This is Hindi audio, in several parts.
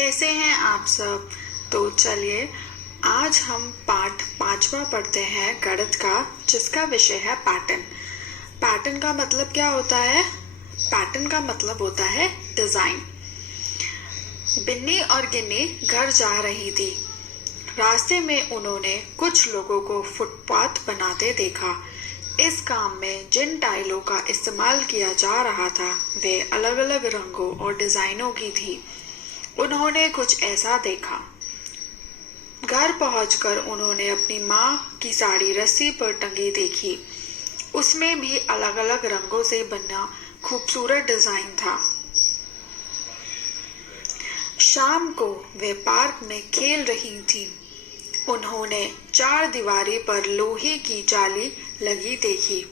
कैसे हैं आप सब। तो चलिए आज हम पाठ 5वां पढ़ते हैं गणित का, जिसका विषय है पैटर्न। पैटर्न का मतलब क्या होता है? पैटर्न का मतलब होता है डिजाइन। बिन्नी और गिन्नी घर जा रही थी। रास्ते में उन्होंने कुछ लोगों को फुटपाथ बनाते देखा। इस काम में जिन टाइलों का इस्तेमाल किया जा रहा था वे अलग अलग रंगों और डिजाइनों की थी। उन्होंने कुछ ऐसा देखा। घर पहुंचकर उन्होंने अपनी माँ की साड़ी रस्सी पर टंगी देखी। उसमें भी अलग अलग रंगों से बना खूबसूरत डिजाइन था। शाम को वे पार्क में खेल रही थी। उन्होंने चार दीवारी पर लोहे की जाली लगी देखी।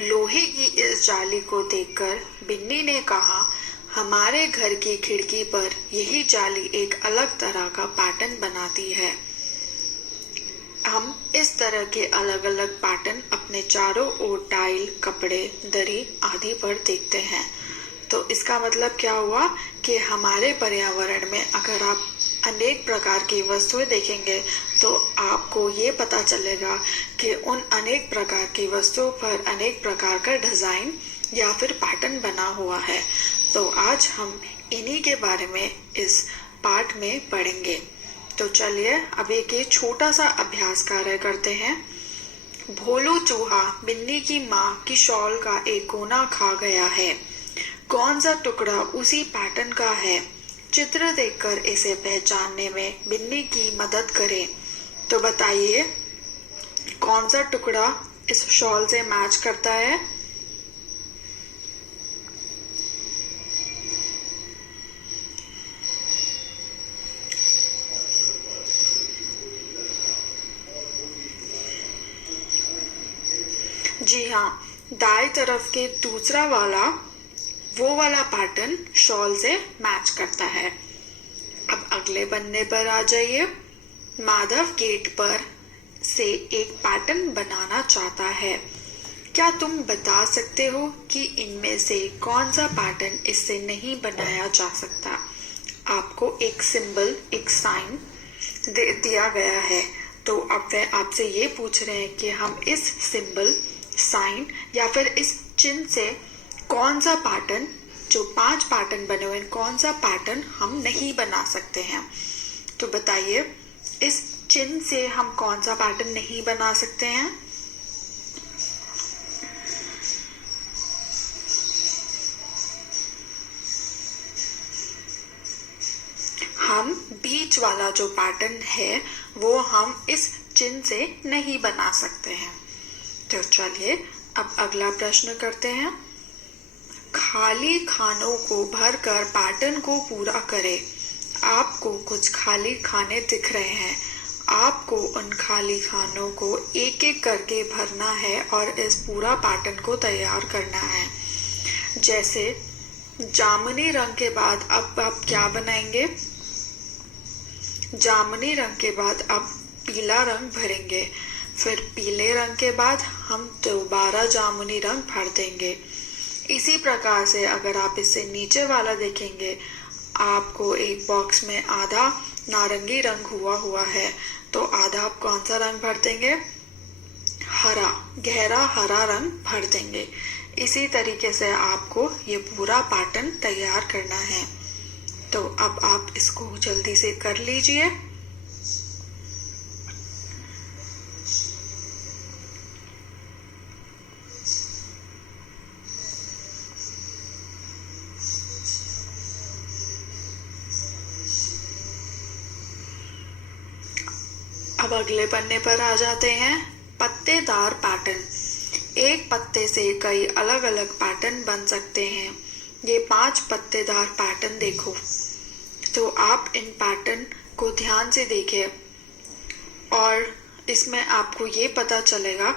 लोहे की इस जाली को देखकर बिन्नी ने कहा, हमारे घर की खिड़की पर यही जाली एक अलग तरह का पैटर्न बनाती है। हम इस तरह के अलग अलग पैटर्न अपने चारों ओर टाइल, कपड़े, दरी आदि पर देखते हैं। तो इसका मतलब क्या हुआ कि हमारे पर्यावरण में अगर आप अनेक प्रकार की वस्तुएं देखेंगे तो आपको ये पता चलेगा कि उन अनेक प्रकार की वस्तुओं पर अनेक प्रकार का डिजाइन या फिर पैटर्न बना हुआ है। तो आज हम इन्हीं के बारे में इस पाठ में पढ़ेंगे। तो चलिए अब एक छोटा सा अभ्यास कार्य करते हैं। भोलू चूहा बिन्नी की माँ की शॉल का एक कोना खा गया है। कौन सा टुकड़ा उसी पैटर्न का है? चित्र देखकर इसे पहचानने में बिन्नी की मदद करें। तो बताइए कौन सा टुकड़ा इस शॉल से मैच करता है? जी हाँ, दाएं तरफ के दूसरा वाला वो वाला पैटर्न शॉल से मैच करता है। अब अगले पन्ने पर आ जाइए। माधव गेट पर से एक पैटर्न बनाना चाहता है। क्या तुम बता सकते हो कि इनमें से कौन सा पैटर्न इससे नहीं बनाया जा सकता? आपको एक सिंबल, एक साइन दे दिया गया है। तो अब वे आपसे ये पूछ रहे हैं कि हम इस सिंबल, साइन या फिर इस चिन्ह से कौन सा पैटर्न, जो 5 पैटर्न बने हुए हैं, कौन सा पैटर्न हम नहीं बना सकते हैं? तो बताइए इस चिन्ह से हम कौन सा पैटर्न नहीं बना सकते हैं? हम बीच वाला जो पैटर्न है वो हम इस चिन्ह से नहीं बना सकते हैं। तो चलिए अब अगला प्रश्न करते हैं। खाली खानों को भरकर पैटर्न को पूरा करें। आपको कुछ खाली खाने दिख रहे हैं। आपको उन खाली खानों को एक एक करके भरना है और इस पूरा पैटर्न को तैयार करना है। जैसे जामुनी रंग के बाद अब आप क्या बनाएंगे? जामुनी रंग के बाद अब पीला रंग भरेंगे। फिर पीले रंग के बाद हम दोबारा जामुनी रंग भर देंगे। इसी प्रकार से अगर आप इससे नीचे वाला देखेंगे, आपको एक बॉक्स में आधा नारंगी रंग हुआ है, तो आधा आप कौन सा रंग भर देंगे? हरा, गहरा हरा रंग भर देंगे। इसी तरीके से आपको ये पूरा पैटर्न तैयार करना है। तो अब आप इसको जल्दी से कर लीजिए। अब अगले पन्ने पर आ जाते हैं। पत्तेदार पैटर्न। एक पत्ते से कई अलग अलग पैटर्न बन सकते हैं। ये 5 पत्तेदार पैटर्न देखो। तो आप इन पैटर्न को ध्यान से देखें और इसमें आपको ये पता चलेगा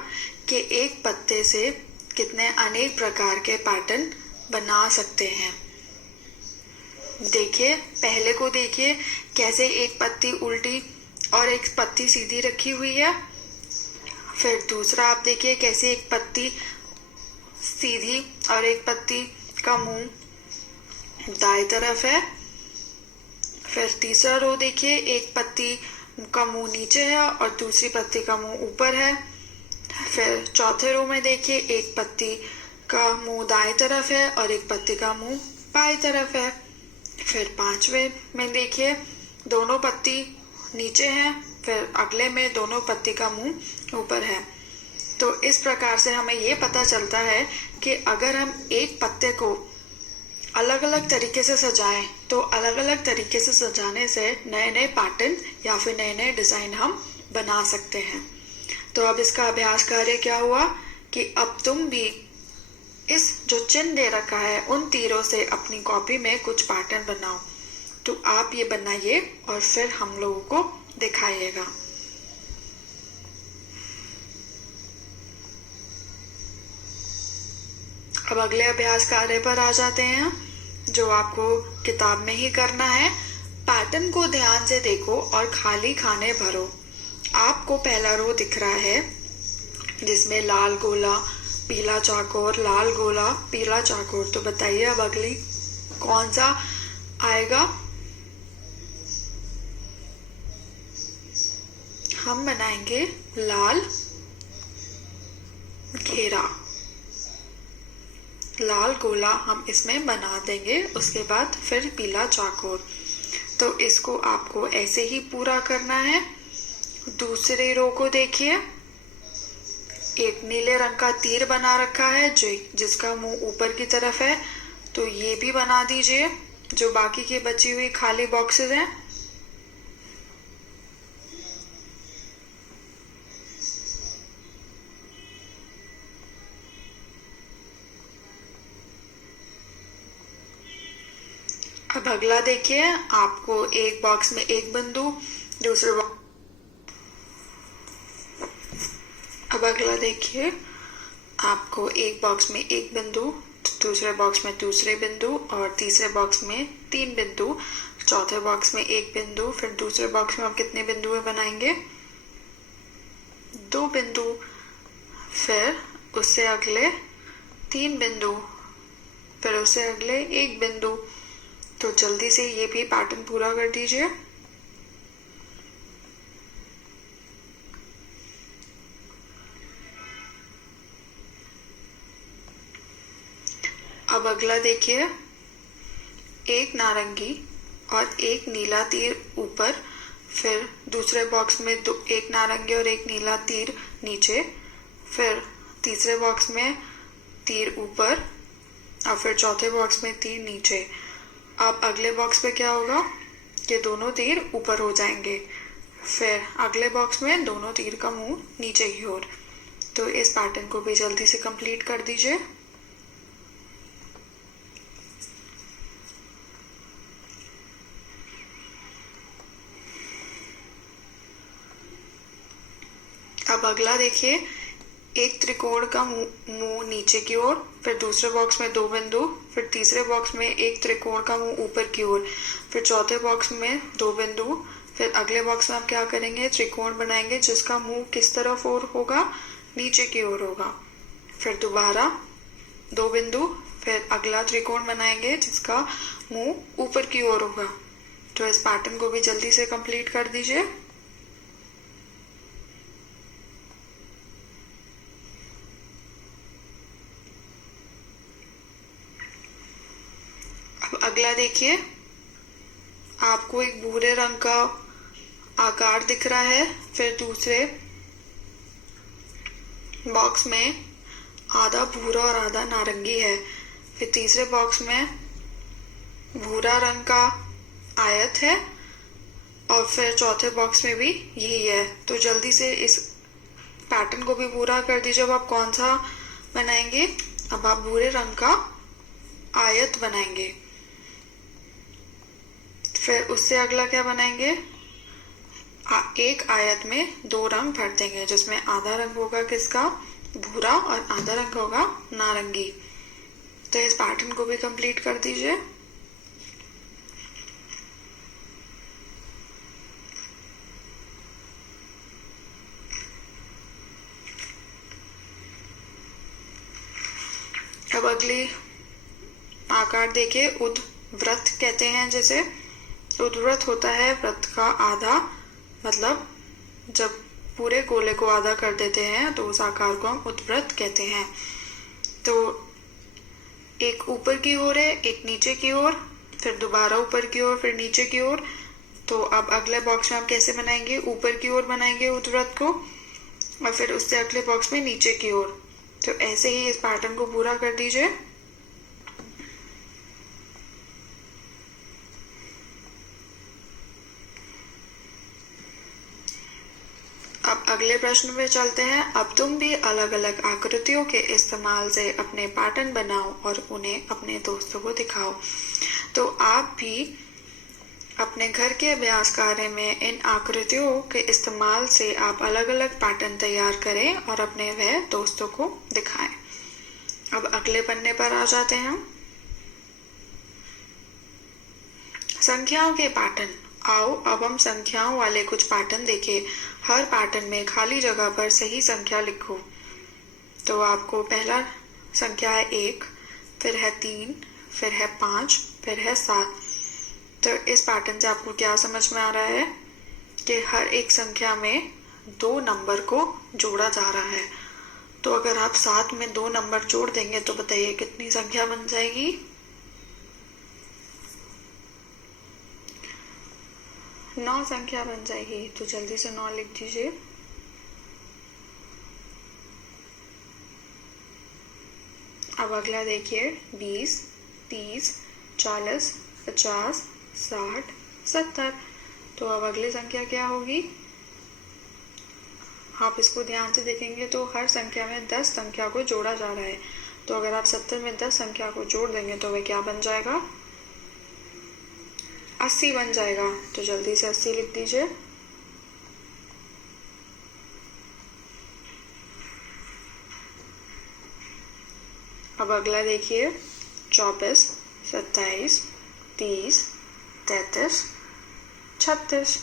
कि एक पत्ते से कितने अनेक प्रकार के पैटर्न बना सकते हैं। देखिए, पहले को देखिए कैसे एक पत्ती उल्टी और एक पत्ती सीधी रखी हुई है। फिर दूसरा आप देखिए कैसे एक पत्ती सीधी और एक पत्ती का मुंह दाएं तरफ है। फिर तीसरा रो देखिए, एक पत्ती का मुंह नीचे है और दूसरी पत्ती का मुंह ऊपर है। फिर चौथे रो में देखिए, एक पत्ती का मुंह दाएं तरफ है और एक पत्ती का मुंह बाएं तरफ है। फिर पांचवें में देखिए, दोनों पत्ती नीचे हैं, फिर अगले में दोनों पत्ती का मुंह ऊपर है। तो इस प्रकार से हमें ये पता चलता है कि अगर हम एक पत्ते को अलग अलग तरीके से सजाएं तो अलग अलग तरीके से सजाने से नए नए पैटर्न या फिर नए नए डिजाइन हम बना सकते हैं। तो अब इसका अभ्यास कार्य क्या हुआ कि अब तुम भी इस जो चिन्ह दे रखा है उन तीरों से अपनी कॉपी में कुछ पैटर्न बनाओ। तो आप ये बनाइए और फिर हम लोगों को दिखाइएगा। अब अगले अभ्यास कार्य पर आ जाते हैं, जो आपको किताब में ही करना है। पैटर्न को ध्यान से देखो और खाली खाने भरो। आपको पहला रो दिख रहा है जिसमें लाल गोला, पीला चौकोर, लाल गोला, पीला चौकोर। तो बताइए अब अगली कौन सा आएगा? हम बनाएंगे लाल घेरा, लाल गोला हम इसमें बना देंगे। उसके बाद फिर पीला चौकोर। तो इसको आपको ऐसे ही पूरा करना है। दूसरे रो को देखिए, एक नीले रंग का तीर बना रखा है जिसका मुंह ऊपर की तरफ है। तो ये भी बना दीजिए। जो बाकी की बची हुई खाली बॉक्सेस हैं, अब अगला देखिए, आपको एक बॉक्स में एक बिंदु, दूसरे अब अगला देखिए, आपको एक बॉक्स में एक बिंदु, दूसरे बॉक्स में दूसरे बिंदु और तीसरे बॉक्स में 3 बिंदु, चौथे बॉक्स में एक बिंदु। फिर दूसरे बॉक्स में आप कितने बिंदु बनाएंगे? 2 बिंदु। फिर उससे अगले 3 बिंदु, फिर उससे अगले 1 बिंदु। तो जल्दी से ये भी पैटर्न पूरा कर दीजिए। अब अगला देखिए, एक नारंगी और एक नीला तीर ऊपर, फिर दूसरे बॉक्स में एक नारंगी और एक नीला तीर नीचे, फिर तीसरे बॉक्स में तीर ऊपर और फिर चौथे बॉक्स में तीर नीचे। अब अगले बॉक्स पे क्या होगा कि दोनों तीर ऊपर हो जाएंगे। फिर अगले बॉक्स में दोनों तीर का मुंह नीचे की ओर। तो इस पैटर्न को भी जल्दी से कंप्लीट कर दीजिए। अब अगला देखिए, एक त्रिकोण का मुंह नीचे की ओर, फिर दूसरे बॉक्स में 2 बिंदु, फिर तीसरे बॉक्स में एक त्रिकोण का मुंह ऊपर की ओर, फिर चौथे बॉक्स में 2 बिंदु। फिर अगले बॉक्स में आप क्या करेंगे? त्रिकोण बनाएंगे जिसका मुंह किस तरफ ओर होगा? नीचे की ओर होगा। फिर दोबारा 2 बिंदु, फिर अगला त्रिकोण बनाएंगे जिसका मुंह ऊपर की ओर होगा। तो इस पैटर्न को भी जल्दी से कंप्लीट कर दीजिए। अगला देखिए, आपको एक भूरे रंग का आकार दिख रहा है। फिर दूसरे बॉक्स में आधा भूरा और आधा नारंगी है। फिर तीसरे बॉक्स में भूरा रंग का आयत है और फिर चौथे बॉक्स में भी यही है। तो जल्दी से इस पैटर्न को भी पूरा कर दीजिए। अब आप कौन सा बनाएंगे? अब आप भूरे रंग का आयत बनाएंगे। फिर उससे अगला क्या बनाएंगे? एक आयत में 2 रंग भर देंगे जिसमें आधा रंग होगा किसका? भूरा, और आधा रंग होगा नारंगी। तो इस पैटर्न को भी कंप्लीट कर दीजिए। अब अगली आकार देखिए, उद्वृत्त कहते हैं जिसे। उत्वृत्त होता है वृत्त का आधा, मतलब जब पूरे गोले को आधा कर देते हैं तो उस आकार को हम उत्वृत्त कहते हैं। तो एक ऊपर की ओर है, एक नीचे की ओर, फिर दोबारा ऊपर की ओर, फिर नीचे की ओर। तो अब अगले बॉक्स में हम कैसे बनाएंगे, ऊपर की ओर बनाएंगे उत्वृत्त को और फिर उससे अगले बॉक्स में नीचे की ओर। तो ऐसे ही इस पैटर्न को पूरा कर दीजिए। अब अगले प्रश्न पे चलते हैं। अब तुम भी अलग अलग आकृतियों के इस्तेमाल से अपने पैटर्न बनाओ और उन्हें अपने दोस्तों को दिखाओ। तो आप भी अपने घर के अभ्यास कार्य में इन आकृतियों के इस्तेमाल से आप अलग अलग पैटर्न तैयार करें और अपने वह दोस्तों को दिखाएं। अब अगले पन्ने पर आ जाते हैं। संख्याओं के पैटर्न। आओ अब हम संख्याओं वाले कुछ पैटर्न देखें। हर पैटर्न में खाली जगह पर सही संख्या लिखो। तो आपको पहला संख्या है 1, फिर है 3, फिर है 5, फिर है 7। तो इस पैटर्न से आपको क्या समझ में आ रहा है कि हर एक संख्या में 2 नंबर को जोड़ा जा रहा है। तो अगर आप 7 में 2 नंबर जोड़ देंगे तो बताइए कितनी संख्या बन जाएगी? 9 संख्या बन जाएगी। तो जल्दी से 9 लिख दीजिए। अब अगला देखिए 20, 30, 40, 50, 60, 70। तो अब अगली संख्या क्या होगी? आप इसको ध्यान से देखेंगे तो हर संख्या में 10 संख्या को जोड़ा जा रहा है। तो अगर आप 70 में 10 संख्या को जोड़ देंगे तो वह क्या बन जाएगा? 80 बन जाएगा। तो जल्दी से 80 लिख दीजिए। अब अगला देखिए 24, 27, 30, 33, 36।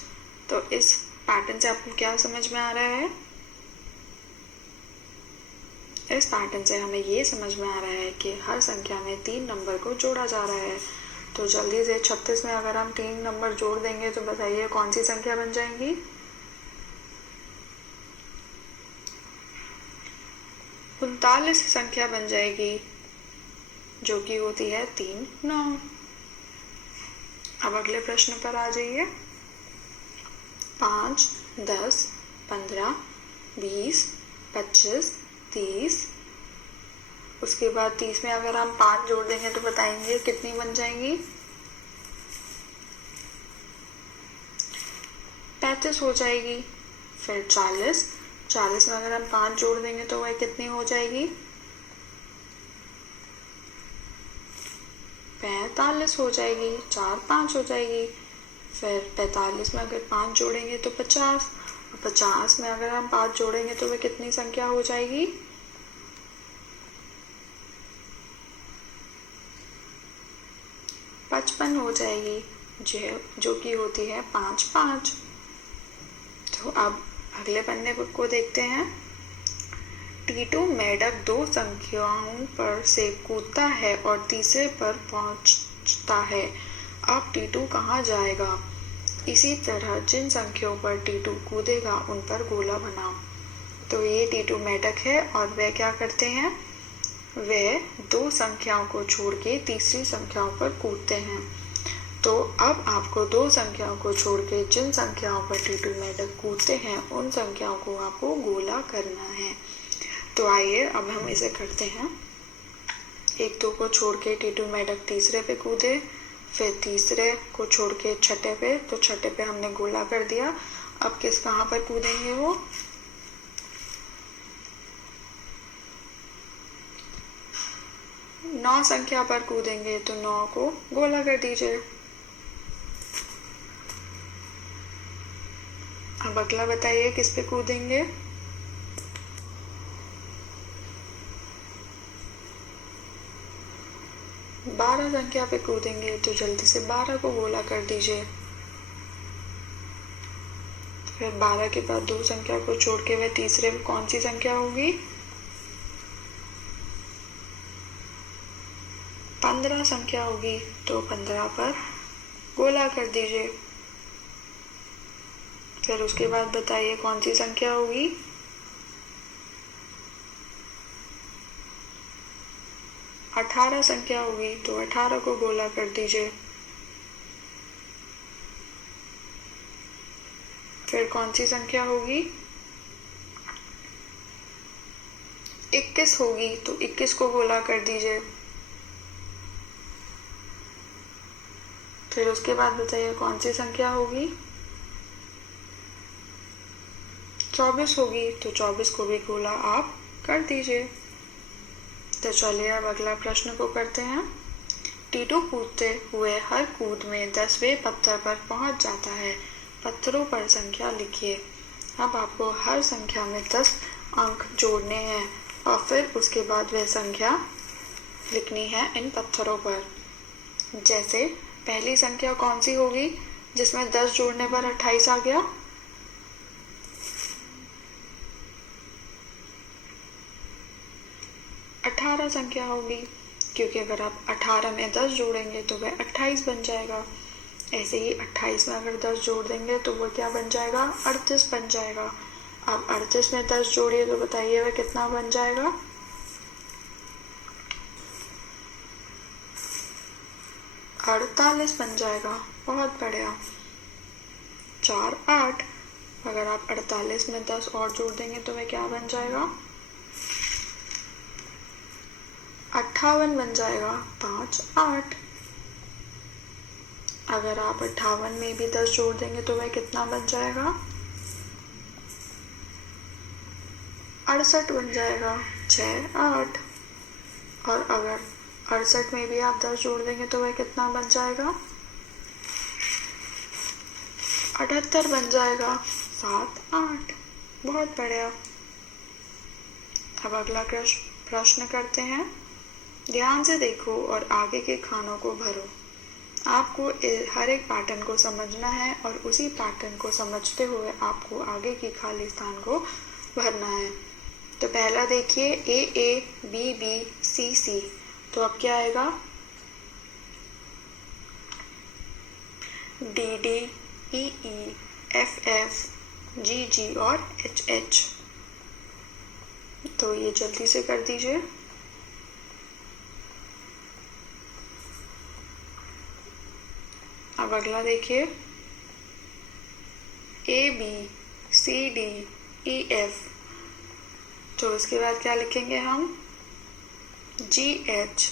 तो इस पैटर्न से आपको क्या समझ में आ रहा है? इस पैटर्न से हमें ये समझ में आ रहा है कि हर संख्या में 3 नंबर को जोड़ा जा रहा है। तो जल्दी से 36 में अगर हम 3 नंबर जोड़ देंगे तो बताइए कौन सी संख्या बन जाएंगी? 39 संख्या बन जाएगी, जो कि होती है 3, 9। अब अगले प्रश्न पर आ जाइए। 5, 10, 15, 20, 25, 30। उसके बाद 30 में अगर हम 5 जोड़ देंगे तो बताएंगे कितनी बन जाएंगी? 35 हो जाएगी। फिर 40, 40 में अगर हम 5 जोड़ देंगे तो वह कितनी हो जाएगी? 45 हो जाएगी। 4, 5 हो जाएगी। फिर 45 में अगर 5 जोड़ेंगे तो 50, और 50 में अगर हम 5 जोड़ेंगे तो वह कितनी संख्या हो जाएगी? 55 हो जाएगी, जो कि होती है 5, 5। तो अब अगले पन्ने को देखते हैं। टीटू मेढक 2 संख्याओं पर से कूदता है और तीसरे पर पहुंचता है। अब टीटू कहाँ जाएगा? इसी तरह जिन संख्याओं पर टीटू कूदेगा उन पर गोला बनाओ। तो ये टीटू मेढक है और वे क्या करते हैं? वे 2 संख्याओं को छोड़ के तीसरी संख्याओं पर कूदते हैं। तो अब आपको 2 संख्याओं को छोड़ के जिन संख्याओं पर टीटू मेढक कूदते हैं उन संख्याओं को आपको गोला करना है। तो आइए अब हम इसे करते हैं। 1, 2 को छोड़ के टीटू मेढक तीसरे पे कूदे, फिर तीसरे को छोड़ के छठे पे, तो छठे पे हमने गोला कर दिया। अब कहाँ पर कूदेंगे वो? 9 संख्या पर कूदेंगे। तो 9 को गोला कर दीजिए। अब अगला बताइए किस पे कूदेंगे? 12 संख्या पे कूदेंगे। तो जल्दी से 12 को गोला कर दीजिए। फिर 12 के बाद 2 संख्या को छोड़ के वह तीसरे में कौन सी संख्या होगी? 15 संख्या होगी। तो 15 पर गोला कर दीजिए। फिर उसके बाद बताइए कौन सी संख्या होगी। 18 संख्या होगी, तो 18 को गोला कर दीजिए। फिर कौन सी संख्या होगी। 21 होगी, तो 21 को गोला कर दीजिए। फिर उसके बाद बताइए कौन सी संख्या होगी। 24 होगी, तो 24 को भी गोला आप कर दीजिए। तो चलिए अब अगला प्रश्न को करते हैं। टीटू कूदते हुए हर कूद में 10वें पत्थर पर पहुंच जाता है। पत्थरों पर संख्या लिखिए। अब आपको हर संख्या में 10 अंक जोड़ने हैं और फिर उसके बाद वह संख्या लिखनी है इन पत्थरों पर। जैसे पहली संख्या कौन सी होगी जिसमें 10 जोड़ने पर 28 आ गया। अठारह संख्या होगी, क्योंकि अगर आप 18 में 10 जोड़ेंगे तो वह 28 बन जाएगा। ऐसे ही 28 में अगर 10 जोड़ देंगे तो वो क्या बन जाएगा, 38 बन जाएगा। अब 38 में 10 जोड़िए तो बताइए वह कितना बन जाएगा। 48 बन जाएगा। बहुत बढ़िया। 4 8, अगर आप 48 में 10 और जोड़ देंगे तो वह क्या बन जाएगा, 58 बन जाएगा। 5 8, अगर आप 58 में भी 10 जोड़ देंगे तो वह कितना बन जाएगा, 68 बन जाएगा। 6 8, और अगर 68 में भी आप 10 जोड़ देंगे तो वह कितना बन जाएगा, 78 बन जाएगा। 7 8, बहुत बढ़िया। अब अगला प्रश्न करते हैं। ध्यान से देखो और आगे के खानों को भरो। आपको हर एक पैटर्न को समझना है और उसी पैटर्न को समझते हुए आपको आगे की खाली स्थान को भरना है। तो पहला देखिए, ए ए, बी बी, सी सी, तो अब क्या आएगा, डी डी, ई ई, एफ एफ, जी जी और एच एच। तो ये जल्दी से कर दीजिए। अब अगला देखिए, A B, C D, E F, तो उसके बाद क्या लिखेंगे हम, जी एच,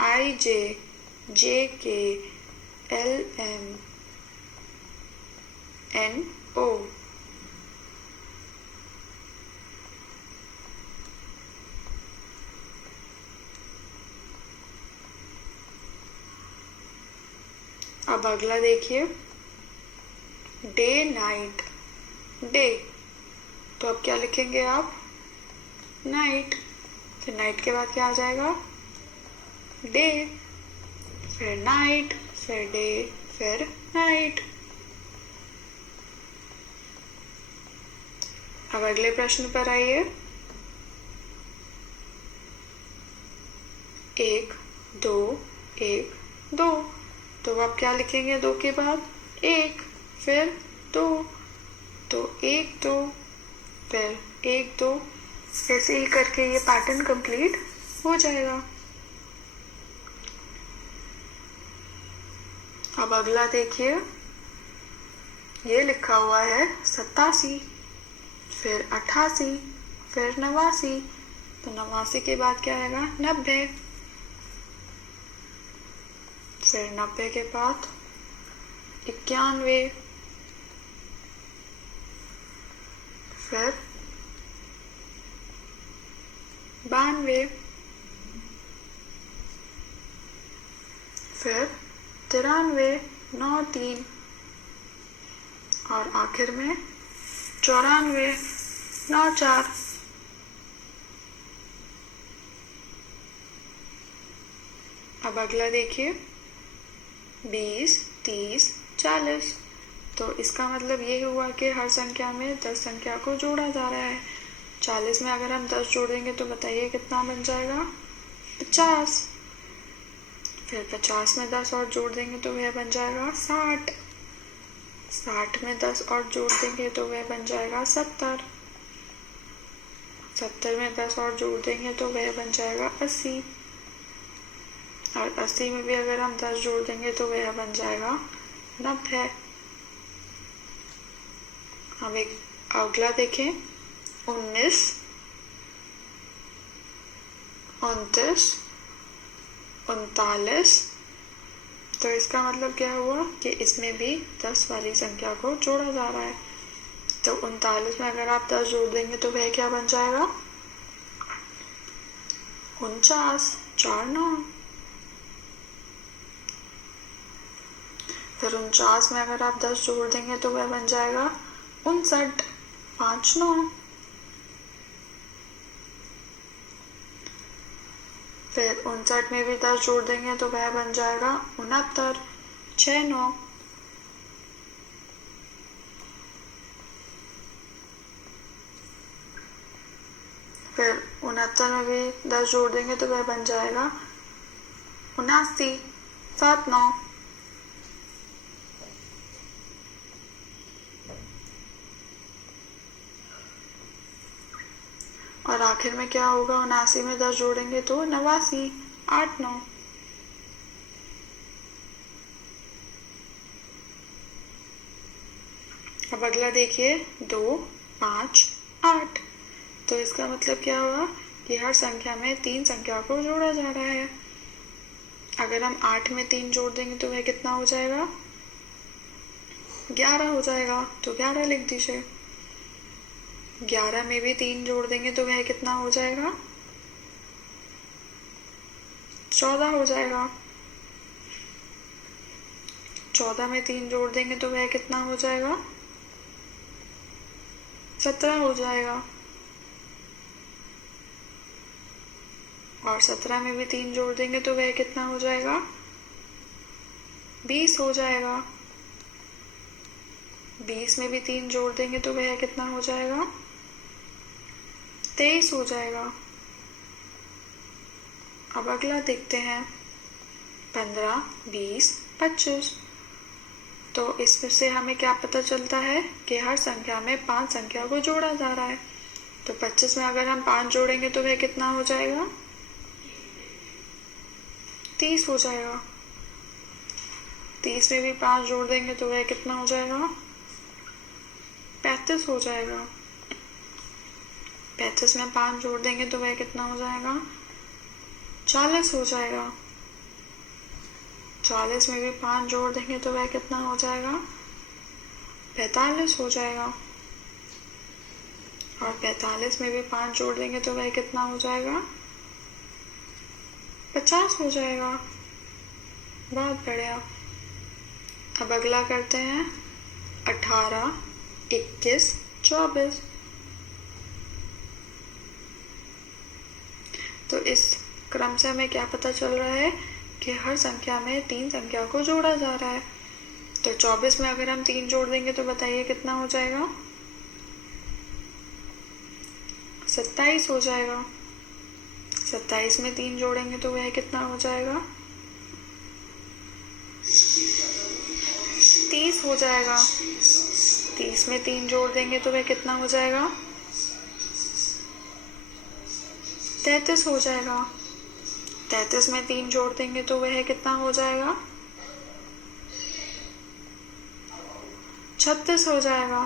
आई जे, जे के, एल एम, एन ओ। अब अगला देखिए, डे नाइट, डे, तो अब क्या लिखेंगे आप, नाइट। फिर नाइट के बाद क्या आ जाएगा, डे, फिर नाइट, फिर डे, फिर नाइट। अब अगले प्रश्न पर आइए। 1 2 1 2, तो आप क्या लिखेंगे 2 के बाद, 1, फिर 2, तो 1 2, फिर 1 2, ऐसे ही करके ये पैटर्न कंप्लीट हो जाएगा। अब अगला देखिए, ये लिखा हुआ है 87, फिर 88, फिर 89, तो 89 के बाद क्या आएगा, 90, फिर 90 के बाद 91, फिर 92, फिर 93, 9 3, और आखिर में 94, 9 4। अब अगला देखिए, 20 30 40, तो इसका मतलब ये हुआ कि हर संख्या में 10 संख्या को जोड़ा जा रहा है। 40 में अगर हम 10 जोड़ देंगे तो बताइए कितना बन जाएगा, 50। फिर 50 में 10 और जोड़ देंगे तो वह बन जाएगा 60। 60 में 10 और जोड़ देंगे तो वह बन जाएगा 70। 70 में 10 और जोड़ देंगे तो वह बन जाएगा 80। और 80 में भी अगर हम 10 जोड़ देंगे तो वह बन जाएगा 90। अब एक अगला देखें, 19, 29, 39। तो इसका मतलब क्या हुआ कि इसमें भी 10 वाली संख्या को जोड़ा जा रहा है। तो 39 में अगर आप 10 जोड़ देंगे तो वह क्या बन जाएगा? 49, 4 9। फिर 49 में अगर आप 10 जोड़ देंगे तो वह बन जाएगा 59, 5 9। फिर 59 में भी 10 जोड़ देंगे तो वह बन जाएगा 69, 6 9। फिर 69 में भी 10 जोड़ देंगे तो वह बन जाएगा 79, 7 9। और आखिर में क्या होगा? 79 में 10 जोड़ेंगे तो 89, 8 9। अब अगला देखिए, 2 5 8। तो इसका मतलब क्या हुआ कि हर संख्या में 3 संख्या को जोड़ा जा रहा है। अगर हम 8 में 3 जोड़ देंगे तो वह कितना हो जाएगा? 11 हो जाएगा। तो 11 लिख दीजिए। 11 में भी 3 जोड़ देंगे तो वह कितना हो जाएगा? 14 हो जाएगा। 14 में 3 जोड़ देंगे तो वह कितना हो जाएगा? 17 हो जाएगा। और 17 में भी 3 जोड़ देंगे तो वह कितना हो जाएगा? 20 हो जाएगा। 20 में भी 3 जोड़ देंगे तो वह कितना हो जाएगा? 23 हो जाएगा। अब अगला देखते हैं, 15 20 25। तो इसमें से हमें क्या पता चलता है कि हर संख्या में 5 संख्या को जोड़ा जा रहा है। तो 25 में अगर हम 5 जोड़ेंगे तो वह कितना हो जाएगा? 30 हो जाएगा। 30 में भी 5 जोड़ देंगे तो वह कितना हो जाएगा? 35 हो जाएगा। 35 में 5 जोड़ देंगे तो वह कितना हो जाएगा? 40 हो जाएगा। 40 में भी 5 जोड़ देंगे तो वह कितना हो जाएगा? 45 हो जाएगा। और 45 में भी 5 जोड़ देंगे तो वह कितना हो जाएगा? 50 हो जाएगा। बहुत बढ़िया। अब अगला करते हैं, 18 21 24। तो इस क्रम से हमें क्या पता चल रहा है कि हर संख्या में 3 संख्या को जोड़ा जा रहा है। तो 24 में अगर हम 3 जोड़ देंगे तो बताइए कितना हो जाएगा? 27 हो जाएगा। 27 में 3 जोड़ेंगे तो वह कितना हो जाएगा? 30 हो जाएगा। 30 में 3 जोड़ देंगे तो वह कितना हो जाएगा? 33 हो जाएगा। 33 में 3 जोड़ देंगे तो वह कितना हो जाएगा? 36 हो जाएगा।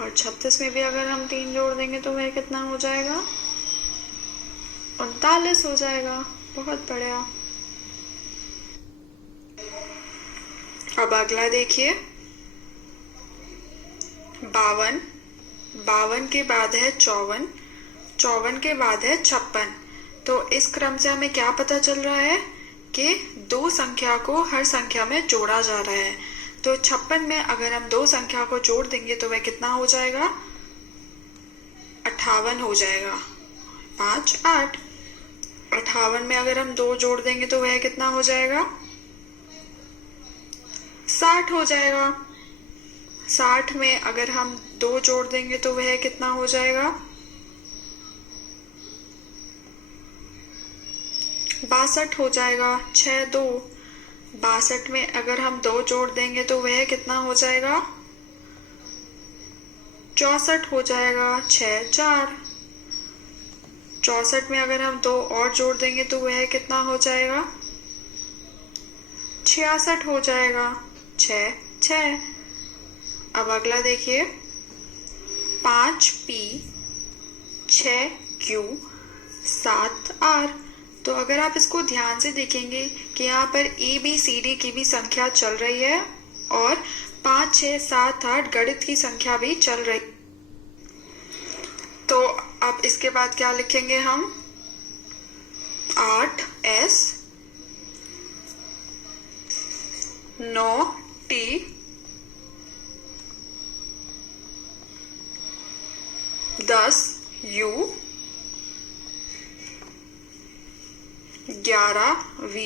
और 36 में भी अगर हम 3 जोड़ देंगे तो वह कितना हो जाएगा? 39 हो जाएगा। बहुत बढ़िया। अब अगला देखिए, 52, 52 के बाद है 54, 54 के बाद है 56। तो इस क्रम से हमें क्या पता चल रहा है कि 2 संख्या को हर संख्या में जोड़ा जा रहा है। तो 56 में अगर हम 2 संख्या को जोड़ देंगे तो वह कितना हो जाएगा? 58 हो जाएगा। 5 8। 58 में अगर हम 2 जोड़ देंगे तो वह कितना हो जाएगा? 60 हो जाएगा। 60 में अगर हम 2 जोड़ देंगे तो वह कितना हो जाएगा? 62 हो जाएगा। 6 2, 62 में अगर हम 2 जोड़ देंगे तो वह कितना हो जाएगा? 64 हो जाएगा। 6 4, 64 में अगर हम 2 और जोड़ देंगे तो वह कितना हो जाएगा? 66 हो जाएगा। 6 6। अब अगला देखिए, 5p 6q 7r। तो अगर आप इसको ध्यान से देखेंगे कि यहाँ पर ABCD की भी संख्या चल रही है और 5 6 7 8 गणित की संख्या भी चल रही। तो अब इसके बाद क्या लिखेंगे हम? 8s 9t 10u 11v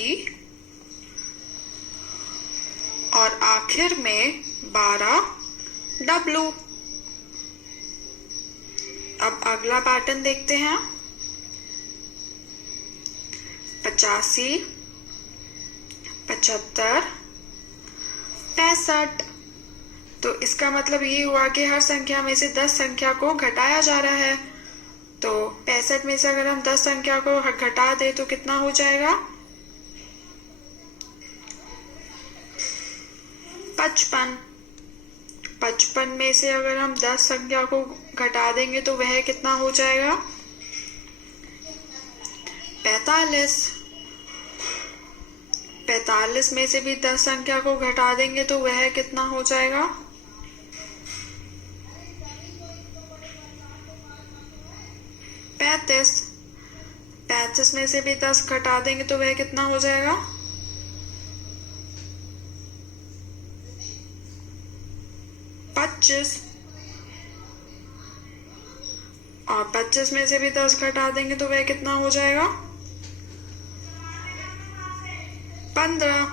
और आखिर में 12w। अब अगला पैटर्न देखते हैं। 85 75 65। तो इसका मतलब ये हुआ कि हर संख्या में से 10 संख्या को घटाया जा रहा है। तो 65 में से अगर हम 10 संख्या को घटा दें तो कितना हो जाएगा? 55। 55 में से अगर हम 10 संख्या को घटा देंगे तो वह कितना हो जाएगा? 45। 45 में से भी 10 संख्या को घटा देंगे तो वह कितना हो जाएगा? 35। 35 में से भी 10 घटा देंगे तो वह कितना हो जाएगा? 25। और 25 में से भी 10 घटा देंगे तो वह कितना हो जाएगा? 15।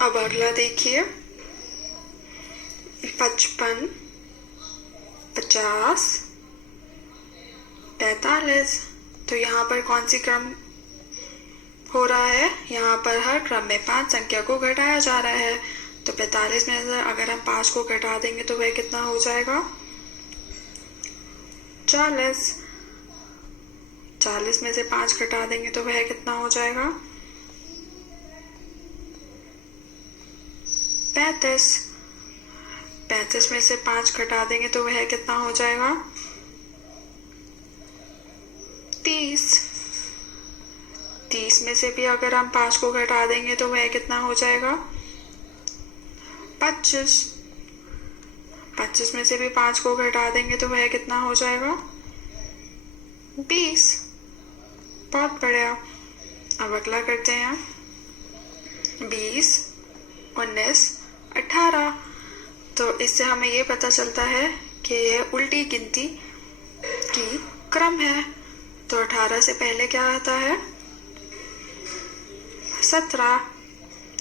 अब अगला देखिए, 55 50 45। तो यहाँ पर कौन सी क्रम हो रहा है? यहाँ पर हर क्रम में 5 संख्या को घटाया जा रहा है। तो 45 में अगर हम 5 को घटा देंगे तो वह कितना हो जाएगा? 40। 40 में से 5 घटा देंगे तो वह कितना हो जाएगा? 35। 35 में से 5 घटा देंगे तो वह कितना हो जाएगा? 30। 30 में से भी अगर हम 5 को घटा देंगे तो वह कितना हो जाएगा? 25। 25 में से भी 5 को घटा देंगे तो वह कितना हो जाएगा? 20। बहुत बढ़िया। अब अगला करते हैं, 20 19 18। तो इससे हमें ये पता चलता है कि यह उल्टी गिनती की क्रम है। तो 18 से पहले क्या आता है? 17।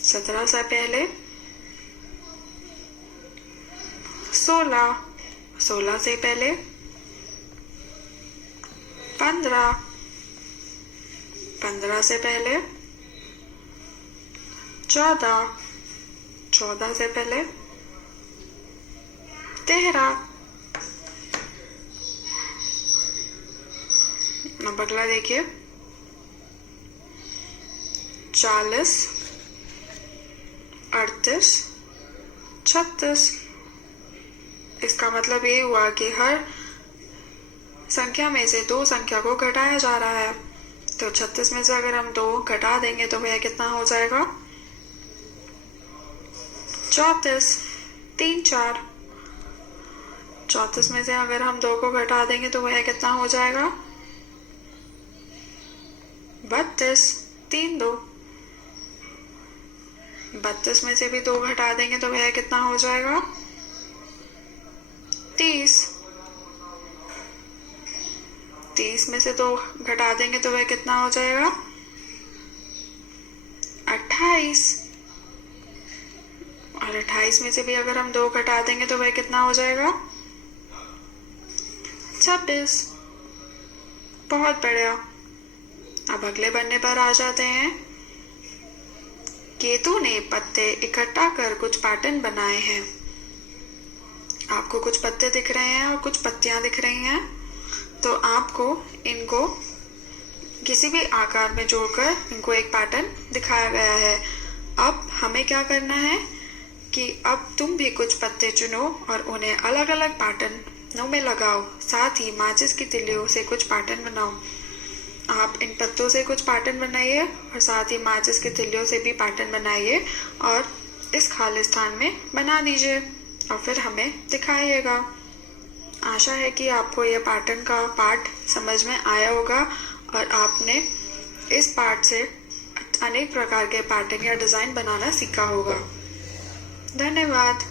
17 से पहले 16। 16 से पहले 15। 15 से पहले 14। 14 से पहले 13। अब अगला देखिए, 40 38 36। इसका मतलब ये हुआ कि हर संख्या में से 2 संख्या को घटाया जा रहा है। तो 36 में से अगर हम 2 घटा देंगे तो वह कितना हो जाएगा? 34 3 4। 34 में से अगर हम 2 को घटा देंगे तो वह कितना हो जाएगा? 32 3 2। 32 में से भी 2 घटा देंगे तो वह कितना हो जाएगा? 30। 30 में से 2 घटा देंगे तो वह कितना हो जाएगा? 28। और 28 में से भी अगर हम 2 घटा देंगे तो वह कितना हो जाएगा? 26। बहुत बढ़िया। अब अगले पन्ने पर आ जाते हैं। केतु ने पत्ते इकट्ठा कर कुछ पैटर्न बनाए हैं। आपको कुछ पत्ते दिख रहे हैं और कुछ पत्तियां दिख रही हैं, तो आपको इनको किसी भी आकार में जोड़कर इनको एक पैटर्न दिखाया गया है। अब हमें क्या करना है कि अब तुम भी कुछ पत्ते चुनो और उन्हें अलग अलग पैटर्नों में लगाओ। साथ ही माचिस की तिल्लियों से कुछ पैटर्न बनाओ। आप इन पत्तों से कुछ पैटर्न बनाइए और साथ ही माचिस की तिल्लियों से भी पैटर्न बनाइए और इस खाली स्थान में बना दीजिए और फिर हमें दिखाइएगा। आशा है कि आपको यह पैटर्न का पार्ट समझ में आया होगा और आपने इस पार्ट से अनेक प्रकार के पैटर्न या डिज़ाइन बनाना सीखा होगा। धन्यवाद।